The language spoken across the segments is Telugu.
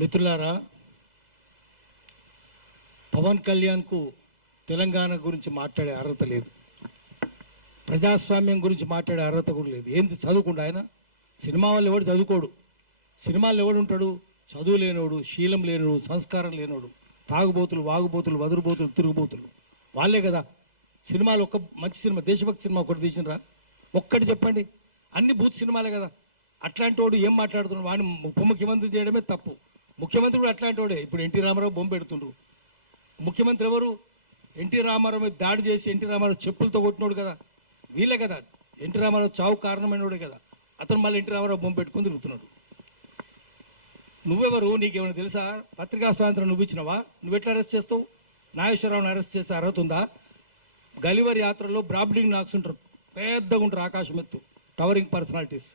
మిత్రులారా, పవన్ కళ్యాణ్కు తెలంగాణ గురించి మాట్లాడే అర్హత లేదు, ప్రజాస్వామ్యం గురించి మాట్లాడే అర్హత కూడా లేదు. ఏంది చదువుకుండా ఆయన? సినిమా వాళ్ళు ఎవడు చదువుకోడు, సినిమాలు ఎవడు ఉంటాడు? చదువు లేనోడు, శీలం లేనోడు, సంస్కారం లేనోడు, తాగుబోతులు, వాగుబోతులు, వదురుబోతులు, తిరుగుబోతులు వాళ్ళే కదా. సినిమాలు ఒక్క మంచి సినిమా, దేశభక్తి సినిమా ఒకటి తీసినరా? ఒక్కటి చెప్పండి. అన్ని బూత్ సినిమాలే కదా. అట్లాంటి వాడు ఏం మాట్లాడుతున్నాడు? వాడిని ఉప ముఖ్యమంత్రి చేయడమే తప్పు. ముఖ్యమంత్రి కూడా అట్లాంటి వాడే. ఇప్పుడు ఎన్టీ రామారావు బొమ్మ పెడుతుండ్రు. ముఖ్యమంత్రి ఎవరు? ఎన్టీ రామారావు మీద దాడి చేసి ఎన్టీ రామారావు చెప్పులతో కొట్టినోడు కదా, వీళ్ళే కదా. ఎన్టీ రామారావు చావు కారణమైనోడే కదా. అతను మళ్ళీ ఎన్టీ రామారావు బొమ్మ పెట్టుకుని తిరుగుతున్నాడు. నువ్వెవరు? నీకేమైనా తెలుసా? పత్రికా స్వాతంత్రం నువ్వు ఇచ్చినవా? నువ్వు ఎట్లా అరెస్ట్ చేస్తావు? నాగేశ్వరరావుని అరెస్ట్ చేసే అర్హత ఉందా? గలివర్ యాత్రలో బ్రాబ్లింగ్ నాక్స్ ఉంటారు, పెద్దగా ఉంటారు, ఆకాశం ఎత్తు, టవరింగ్ పర్సనాలిటీస్.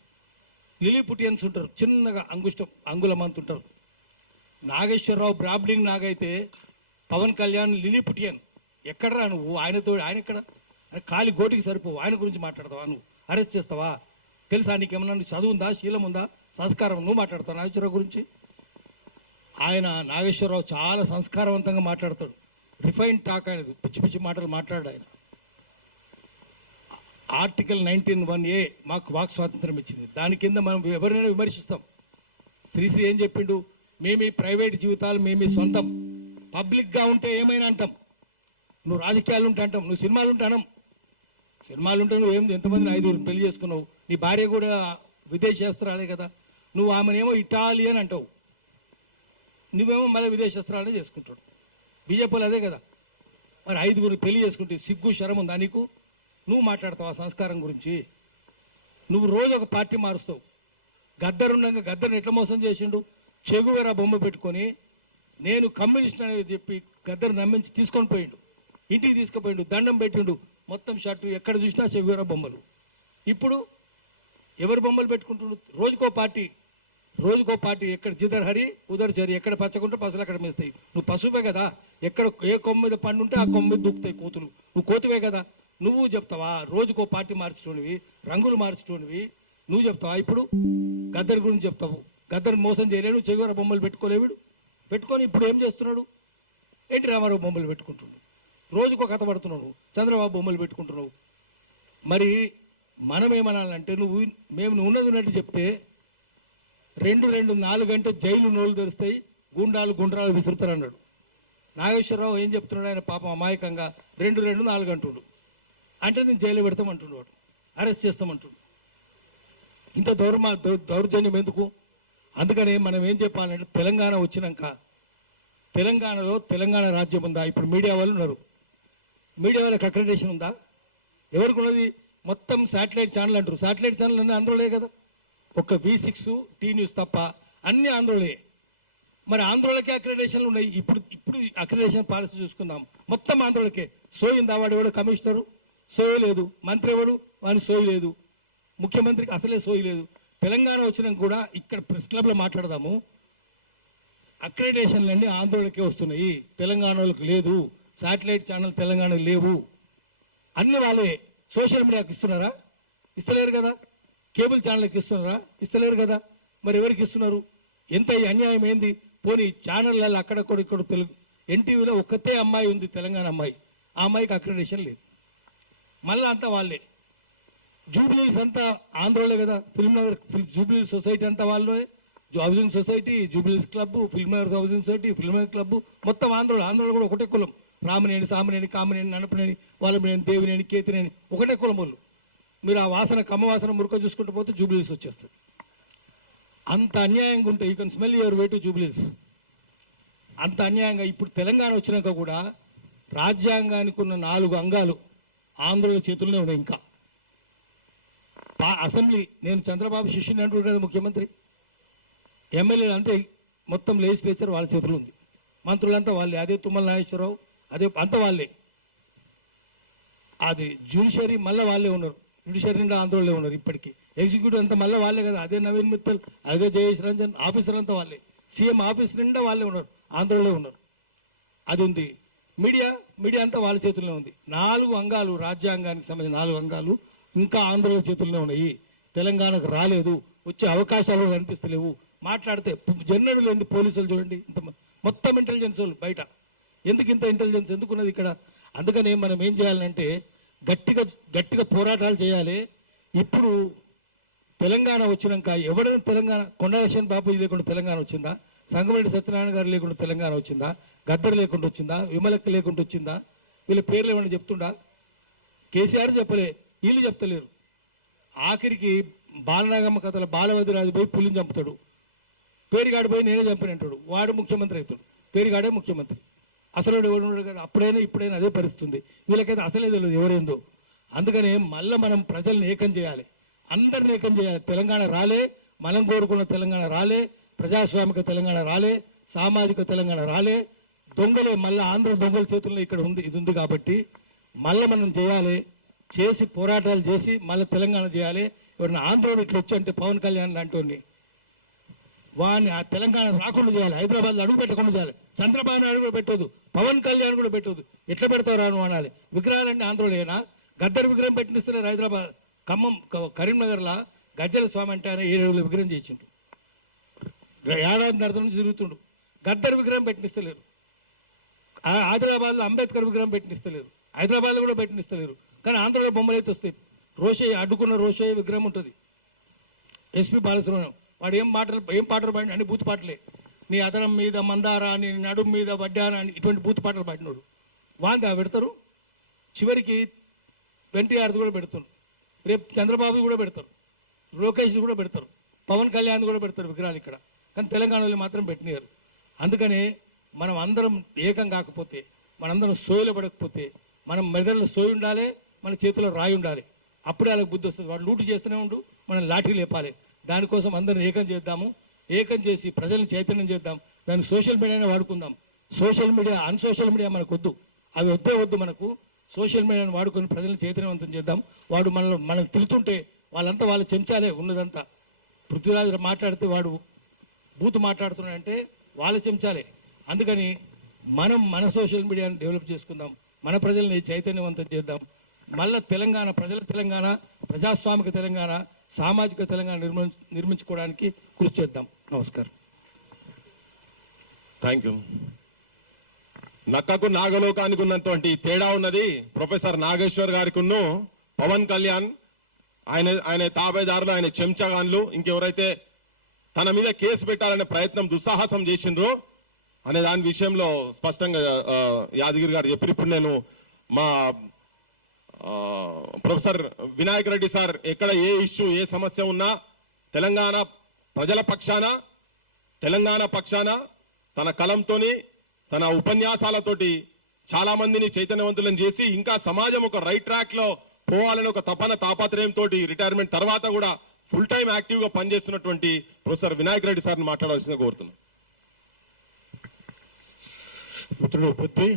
లిలీపుటియన్స్ ఉంటారు, చిన్నగా అంగుళమంత ఉంటారు. నాగేశ్వరరావు బ్రాబ్లింగ్ నాగైతే పవన్ కళ్యాణ్ లిలీపుటియన్. ఎక్కడరా నువ్వు? ఆయన ఎక్కడ? కాలి గోటికి సరిపోవు. ఆయన గురించి మాట్లాడతావా? నువ్వు అరెస్ట్ చేస్తావా? తెలుసా నీకేమన్నా? చదువు ఉందా, శీలం ఉందా, సంస్కారం? నువ్వు మాట్లాడతావు నాగేశ్వరరావు గురించి? నాగేశ్వరరావు చాలా సంస్కారవంతంగా మాట్లాడతాడు. రిఫైన్ టాక్ అనేది, పిచ్చి పిచ్చి మాటలు మాట్లాడు ఆయన. ఆర్టికల్ 19(1)A మాకు వాక్ స్వాతంత్రం ఇచ్చింది. దాని కింద మనం ఎవరినైనా విమర్శిస్తాం. శ్రీశ్రీ ఏం చెప్పిండు? మేమీ ప్రైవేట్ జీవితాలు మేమీ సొంతం. పబ్లిక్గా ఉంటే ఏమైనా అంటాం. నువ్వు రాజకీయాలు ఉంటే అంటాం, నువ్వు సినిమాలు ఉంటే అనం. సినిమాలు ఉంటే నువ్వు ఎంతమందిని 5 పెళ్లి చేసుకున్నావు? నీ భార్య కూడా విదేశేస్త్రాలే కదా. నువ్వు ఆమెనేమో ఇటాలియన్ అంటావు, నువ్వేమో మళ్ళీ విదేశేస్త్రాలనే చేసుకుంటాడు. బీజేపీలు అదే కదా. మరి 5 పెళ్లి చేసుకుంటే సిగ్గు శరం ఉందా నీకు? నువ్వు మాట్లాడతావు ఆ సంస్కారం గురించి? నువ్వు రోజు ఒక పార్టీ మారుస్తావు. గద్దరుండగా గద్దర్ని ఎట్లా మోసం చేసిండు? చెగువేరా బొమ్మ పెట్టుకొని నేను కమ్యూనిస్ట్ అనేది చెప్పి గద్దరు నమ్మించి తీసుకొని పోయిండు, ఇంటికి తీసుకుపోయిండు, దండం పెట్టిండు. మొత్తం షర్టు ఎక్కడ చూసినా చెగువేరా బొమ్మలు. ఇప్పుడు ఎవరు బొమ్మలు పెట్టుకుంటుండు? రోజుకో పార్టీ. ఎక్కడ జిదర్ హరి ఉదర్ చరి, ఎక్కడ పచ్చకుంటే పసలు అక్కడ మేస్తాయి. నువ్వు పశువే కదా. ఎక్కడ ఏ కొమ్మ మీద పండు ఉంటే ఆ కొమ్మ మీద దూకుతాయి కోతులు. నువ్వు కోతువే కదా. నువ్వు చెప్తావా? రోజుకో పార్టీ మార్చుకోనివి, రంగులు మార్చుకోనివి నువ్వు చెప్తావా? ఇప్పుడు గద్దర్ గురించి చెప్తావు. గద్దర్ మోసం చేయలేడు, చెగువేరా బొమ్మలు పెట్టుకోలేడు. పెట్టుకొని ఇప్పుడు ఏం చేస్తున్నాడు? ఎన్టీ రామారావు బొమ్మలు పెట్టుకుంటున్నావు. రోజుకో కథ పడుతున్నావు. చంద్రబాబు బొమ్మలు పెట్టుకుంటున్నావు. మరి మనం ఏమనాలంటే, మేము ఉన్నది ఉన్నట్టు చెప్తే 2-4 గంటలు జైలు నోళ్ళు తెరుస్తాయి, గుండ్రాలు విసురుతారు అన్నాడు. నాగేశ్వరరావు ఏం చెప్తున్నాడు? ఆయన పాపం అమాయకంగా 2-4 గంటలు అంటే నేను జైలు పెడతామంటున్నాడు, అరెస్ట్ చేస్తామంటున్నాడు. ఇంత దౌర్జన్యం ఎందుకు? అందుకని మనం ఏం చెప్పాలంటే, తెలంగాణ వచ్చినాక తెలంగాణలో తెలంగాణ రాజ్యం ఉందా? ఇప్పుడు మీడియా వాళ్ళు ఉన్నారు. మీడియా వాళ్ళకి అక్రెడిటేషన్ ఉందా? ఎవరికి ఉన్నది? మొత్తం శాటిలైట్ ఛానల్ అంటారు. శాటిలైట్ ఛానల్ అన్నీ ఆంధ్రలే కదా. ఒక V6 టీ న్యూస్ తప్ప అన్ని ఆంధ్రలే. మరి ఆంధ్రలకే అక్రెడిటేషన్లు ఉన్నాయి. ఇప్పుడు అక్రెడిటేషన్ పాలసీ చూసుకుందాం, మొత్తం ఆంధ్రలకే. సోయిందా? వాడు ఎవడు కమిషనరు? సోయి లేదు. మంత్రి ఎవడు? వాని సోయి లేదు. ముఖ్యమంత్రికి అసలే సోయి లేదు. తెలంగాణ వచ్చినాక కూడా ఇక్కడ ప్రెస్ క్లబ్లో మాట్లాడదాము, అక్రెడిటేషన్లన్నీ ఆంధ్రలకే వస్తున్నాయి, తెలంగాణలకు లేదు. శాటిలైట్ ఛానల్ తెలంగాణ లేవు. అన్ని వాళ్ళే. సోషల్ మీడియాకి ఇస్తున్నారా? ఇస్తలేరు కదా. కేబుల్ ఛానల్కి ఇస్తున్నారా? ఇస్తలేరు కదా. మరి ఎవరికి ఇస్తున్నారు? ఎంత అన్యాయం ఏంది? పోనీ ఛానళ్ళల్లో అక్కడక్కడ తెలుగు ఎన్టీవీలో ఒక్కతే అమ్మాయి ఉంది, తెలంగాణ అమ్మాయి. ఆ అమ్మాయికి అక్రెడిటేషన్ లేదు. మళ్ళీ అంతా వాళ్ళే. జూబ్లీస్ అంతా ఆంధ్రలో కదా. ఫిల్మ్ నగర్ జూబ్లీ సొసైటీ అంతా వాళ్ళే. Housing society, Jubilee's club, Film Nagar housing society, Film Nagar club మొత్తం ఆంధ్రలో కూడా ఒకటే కులం. రామనేని, సామనేని, కామనేని, ననపనేని, వాళ్ళమనేని, దేవినేని, కేతినేని ఒకటే కులం వాళ్ళు. మీరు ఆ వాసన, కమ్మ వాసన మురుక చూసుకుంటూ పోతే జూబ్లీస్ వచ్చేస్తుంది. అంత అన్యాయంగా ఉంటే you can smell your way to Jubilees. అంత అన్యాయంగా ఇప్పుడు తెలంగాణ వచ్చినాక కూడా రాజ్యాంగానికి ఉన్న 4 అంగాలు ఆంధ్రుల చేతుల్లోనే ఉన్నాయి. ఇంకా అసెంబ్లీ, నేను చంద్రబాబు శిష్యుని అంటున్నాడు కదా ముఖ్యమంత్రి. ఎమ్మెల్యేలు అంటే మొత్తం లెజిస్లేచర్ వాళ్ళ చేతులు ఉంది. మంత్రులంతా వాళ్ళే. అదే తుమ్మల నాగేశ్వరరావు, అదే అంతా వాళ్ళే. అది జ్యుడిషియరీ మళ్ళీ వాళ్ళే ఉన్నారు. జ్యుడిషియరీ నిండా ఆందోళనలో ఉన్నారు ఇప్పటికీ. ఎగ్జిక్యూటివ్ అంతా మళ్ళీ వాళ్ళే కదా. అదే నవీన్ మిత్తల్, అదే జయేష్ రంజన్, ఆఫీసర్ అంతా వాళ్ళే. సీఎం ఆఫీస్ నిండా వాళ్ళే ఉన్నారు, ఆందోళనలో ఉన్నారు. అది ఉంది. మీడియా అంతా వాళ్ళ చేతుల్లో ఉంది. 4 అంగాలు, రాజ్యాంగానికి సంబంధించిన 4 అంగాలు ఇంకా ఆంధ్రుల చేతుల్లో ఉన్నాయి. తెలంగాణకు రాలేదు, వచ్చే అవకాశాలు కనిపిస్తలేవు. మాట్లాడితే జన్నడు లేని పోలీసులు చూడండి ఇంత మొత్తం ఇంటెలిజెన్స్ వాళ్ళు బయట ఎందుకు ఇంత ఇంటెలిజెన్స్ ఎందుకున్నది ఇక్కడ. అందుకని మనం ఏం చేయాలంటే గట్టిగా గట్టిగా పోరాటాలు చేయాలి. ఇప్పుడు తెలంగాణ వచ్చినాక ఎవరైనా తెలంగాణ కొండలక్ష్మణ్ బాబు లేకుండా తెలంగాణ వచ్చిందా, సంగమరెడ్డి సత్యనారాయణ గారు లేకుండా తెలంగాణ వచ్చిందా, గద్దర్ లేకుండా వచ్చిందా, విమలక్క లేకుండా వచ్చిందా, వీళ్ళ పేర్లు ఏమైనా చెప్తుండా? కేసీఆర్ చెప్పలే, వీళ్ళు చెప్తలేరు. ఆఖరికి బాలనాగమ్మ కథల బాలవదిరాజు పోయి పులిని చంపుతాడు, పేరుగాడు పోయి నేనే చంపినంటాడు, వాడు ముఖ్యమంత్రి అవుతాడు, పేరుగాడే ముఖ్యమంత్రి. అసలు ఎవరు ఉన్నాడు కదా, అప్పుడైనా ఇప్పుడైనా అదే పరిస్థితుంది. వీళ్ళకైతే అసలే తెలియదు ఎవరేందో. అందుకనే మళ్ళీ మనం ప్రజల్ని ఏకం చేయాలి, అందరిని ఏకం చేయాలి. తెలంగాణ రాలే, మనం కోరుకున్న తెలంగాణ రాలే, ప్రజాస్వామిక తెలంగాణ రాలే, సామాజిక తెలంగాణ రాలే. దొంగలే మళ్ళీ ఆంధ్ర దొంగల చేతుల్లో ఇక్కడ ఉంది, ఇది ఉంది. కాబట్టి మళ్ళీ మనం చేయాలి, చేసి పోరాటాలు చేసి మళ్ళీ తెలంగాణ చేయాలి. ఎవరైనా ఆంధ్రలో ఇట్లా వచ్చి అంటే పవన్ కళ్యాణ్ లాంటి వాడిని ఆ తెలంగాణ రాకుండా చేయాలి, హైదరాబాద్లో అడుగు పెట్టకుండా చేయాలి. చంద్రబాబు నాయుడు కూడా పెట్టదు, పవన్ కళ్యాణ్ కూడా పెట్టదు. ఎట్లా పెడతావు రాను అనాలి. విగ్రహాలన్నీ ఆంధ్రలోనేనా? గద్దర్ విగ్రహం పెట్టిస్తారు హైదరాబాద్, ఖమ్మం, కరీంనగర్లో గజ్జల స్వామి అంటే ఆయన 7 రోజుల విగ్రహం చేసిండు, ఏడాది అర్థం నుంచి తిరుగుతుండు. గద్దర్ విగ్రహం పెట్టిస్తలేరు. ఆదిలాబాద్లో అంబేద్కర్ విగ్రహం పెట్టిస్తలేరు, హైదరాబాద్లో కూడా పెట్టిస్తలేరు. కానీ ఆంధ్రలో బొమ్మలు అయితే వస్తాయి. రోషయ్య అడ్డుకున్న రోషయ్య విగ్రహం ఉంటుంది. ఎస్పీ బాలసుబ్రహ్మణ్యం వాడు ఏం పాటలు పాడిన అన్ని బూత్ పాటలే. నీ అదనం మీద మందారా, నీ నడుము మీద వడ్డారా అని ఇటువంటి బూత్ పాటలు పాడినాడు. వాంగా పెడతారు. చివరికి ఎన్టీఆర్ కూడా పెడుతున్నారు, రేపు చంద్రబాబు కూడా పెడతారు, లోకేష్ కూడా పెడతారు, పవన్ కళ్యాణ్ కూడా పెడతారు విగ్రహాలు ఇక్కడ. కానీ తెలంగాణలో మాత్రం పెట్టినారు. అందుకనే మనం అందరం ఏకం కాకపోతే, మనందరం సోయలు పడకపోతే, మనం మెదడులో సోయి ఉండాలి, మన చేతిలో రాయి ఉండాలి. అప్పుడే వాళ్ళకి బుద్ధి వస్తుంది. వాడు లూటు చేస్తూనే ఉండు, మనం లాఠీ లేపాలి. దానికోసం అందరం ఏకం చేద్దాము. ఏకం చేసి ప్రజలను చైతన్యం చేద్దాం. దాన్ని సోషల్ మీడియానే వాడుకుందాం. సోషల్ మీడియా అన్సోషల్ మీడియా మనకు వద్దు, అవి వద్దు మనకు. సోషల్ మీడియాను వాడుకొని ప్రజలను చైతన్యవంతం చేద్దాం. వాడు మనం తిరుగుతుంటే వాళ్ళంతా వాళ్ళ చెంచాలే ఉన్నదంతా. పృథ్వీరాజు మాట్లాడితే వాడు బూత్ మాట్లాడుతున్నాడంటే వాళ్ళ చెంచాలే. అందుకని మనం మన సోషల్ మీడియాను డెవలప్ చేసుకుందాం, మన ప్రజల్ని చైతన్యవంతం చేద్దాం. మళ్ళీ తెలంగాణ ప్రజల తెలంగాణ, ప్రజాస్వామిక తెలంగాణ, సామాజిక తెలంగాణ నిర్మించుకోవడానికి కృషి చేద్దాం. నమస్కారం. Thank you. నక్కకు నాగలోకానికి ఉన్నటువంటి తేడా ఉన్నది ప్రొఫెసర్ నాగేశ్వర్ గారికి పవన్ కళ్యాణ్, ఆయన తాబేదారులు, ఆయన చెంచగాన్లు, ఇంకెవరైతే తన మీద కేసు పెట్టాలనే ప్రయత్నం దుస్సాహసం చేసిండ్రో అనే దాని విషయంలో స్పష్టంగా యాదగిరి గారు చెప్పారు. ఇప్పుడు నేను మా ప్రొఫెసర్ వినాయక్ రెడ్డి సార్ ఎక్కడ ఏ ఇష్యూ ఏ సమస్య ఉన్నా తెలంగాణ ప్రజల పక్షాన, తెలంగాణ పక్షాన తన కలంతోని తన ఉపన్యాసాలతోటి చాలా మందిని చైతన్యవంతులను చేసి ఇంకా సమాజం ఒక రైట్ ట్రాక్ లో పోవాలని ఒక తాపత్రయంతో రిటైర్మెంట్ తర్వాత కూడా ఫుల్ టైం యాక్టివ్ గా పనిచేస్తున్నటువంటి ప్రొఫెసర్ వినాయక్ రెడ్డి సార్ని మాట్లాడాల్సిందిగా కోరుతున్నాను. మిత్రుడు పృథ్వీ